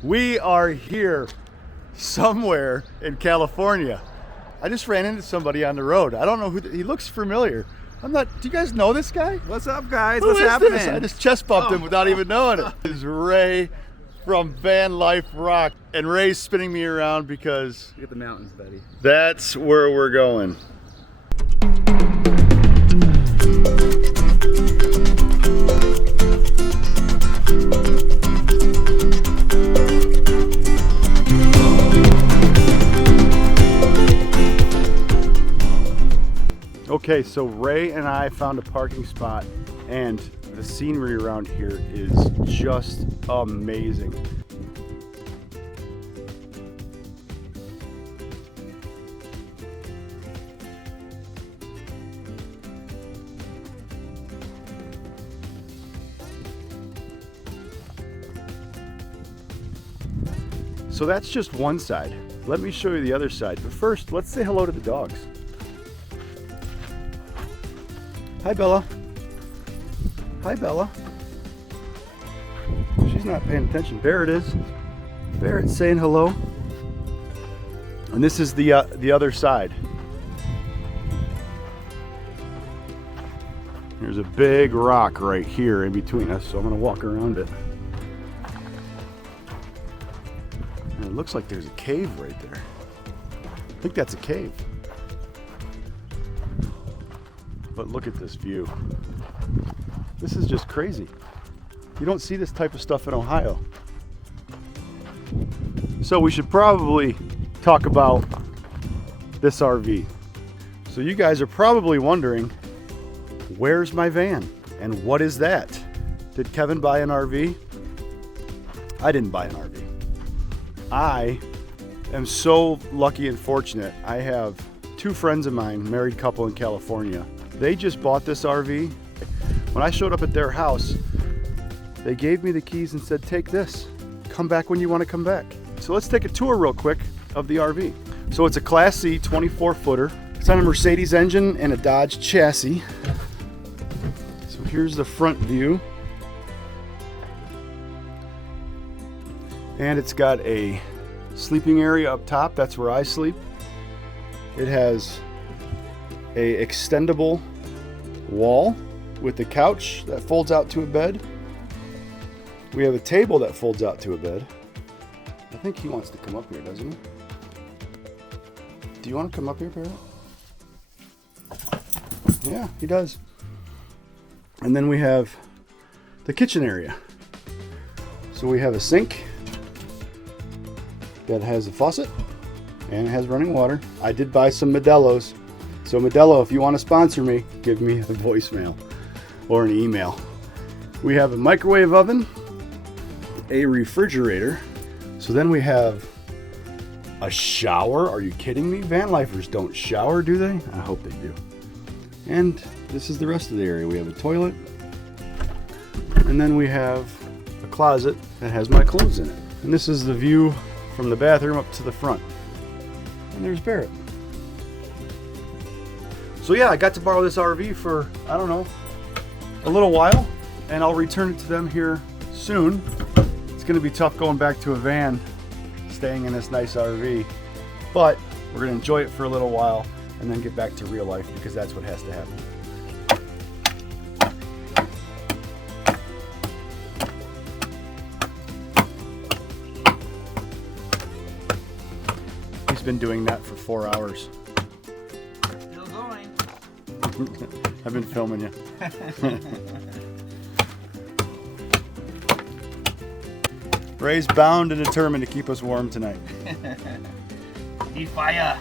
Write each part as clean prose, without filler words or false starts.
We are here somewhere in California. I just ran into somebody on the road. I don't know who, he looks familiar. I'm not, do you guys know this guy? What's up, guys? Who What's is happening? this? I just chest bumped him without even knowing it. This is Ray from Vanlife Rock. And Ray's spinning me around because Look at the mountains, buddy. that's where we're going. Okay, so Ray and I found a parking spot, and the scenery around here is just amazing. So that's just one side. Let me show you the other side. But first, let's say hello to the dogs. Hi, Bella. Hi, Bella. She's not paying attention. Barrett is. Barrett's saying hello. And this is the other side. There's a big rock right here in between us, so I'm gonna walk around it. And it looks like there's a cave right there. I think that's a cave. But look at this view. This is just crazy. You don't see this type of stuff in Ohio. So we should probably talk about this RV. So you guys are probably wondering, where's my van? And what is that? Did Kevin buy an RV? I didn't buy an RV. I am so lucky and fortunate. I have two friends of mine, married couple in California. They just bought this RV. When I showed up at their house, they gave me the keys and said, take this. Come back when you want to come back. So let's take a tour real quick of the RV. So it's a Class C 24-footer. It's on a Mercedes engine and a Dodge chassis. So here's the front view. And it's got a sleeping area up top. That's where I sleep. It has a extendable wall with a couch that folds out to a bed. We have a table that folds out to a bed. I think he wants to come up here, doesn't he? Do you want to come up here, Barrett? Yeah, he does. And then we have the kitchen area. So we have a sink that has a faucet and it has running water. I did buy some Modelo's. So Modelo, if you want to sponsor me, give me a voicemail or an email. We have a microwave oven, a refrigerator. So then we have a shower. Are you kidding me? Van lifers don't shower, do they? I hope they do. And this is the rest of the area. We have a toilet. And then we have a closet that has my clothes in it. And this is the view from the bathroom up to the front. And there's Barrett. So yeah, I got to borrow this RV for, I don't know, a little while, and I'll return it to them here soon. It's gonna be tough going back to a van, staying in this nice RV, but we're gonna enjoy it for a little while and then get back to real life because that's what has to happen. He's been doing that for 4 hours. Still going. I've been filming you. Ray's bound and determined to keep us warm tonight. Need fire.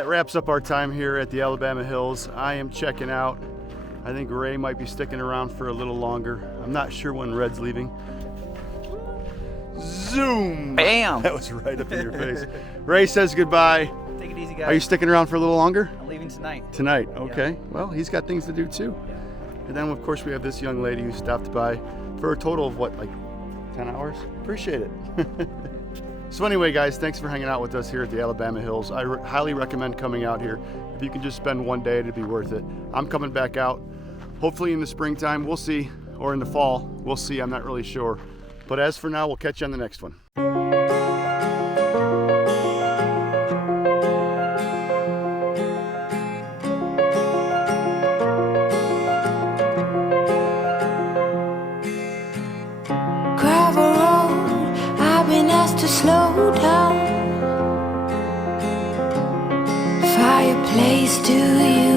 that wraps up our time here at the Alabama Hills. I am checking out. I think Ray might be sticking around for a little longer. I'm not sure when Red's leaving. Zoom! Bam! That was right up in your face. Ray says goodbye. Take it easy, guys. Are you sticking around for a little longer? I'm leaving tonight. Tonight, okay. Well, he's got things to do too. Yeah. And then, of course, we have this young lady who stopped by for a total of what, like 10 hours? Appreciate it. So anyway, guys, thanks for hanging out with us here at the Alabama Hills. I highly recommend coming out here. If you can just spend one day, it'd be worth it. I'm coming back out, hopefully in the springtime, we'll see, or in the fall, we'll see, I'm not really sure. But as for now, we'll catch you on the next one. Gravel road, I've been asked to slow down. Fireplace, do you